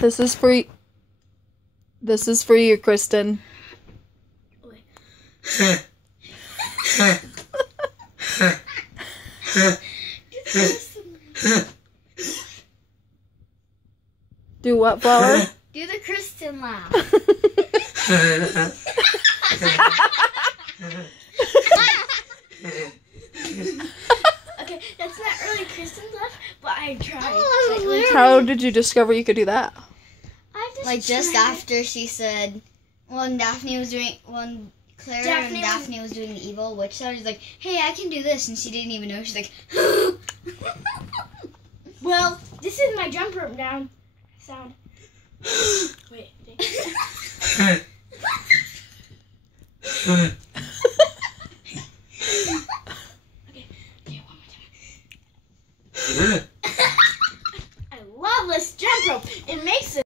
This is for you. This is for you, Kristen. Do what, Flower? Do the Kristen laugh. Okay, that's not really Kristen's laugh, but I tried. How did you discover you could do that? Just after she said, when Daphne was doing, when Clara and Daphne was doing the evil witch sound, she's like, hey, I can do this, and she didn't even know. She's like, well, this is my jump rope down sound. Wait. Okay, one more time. I love this jump rope. It makes it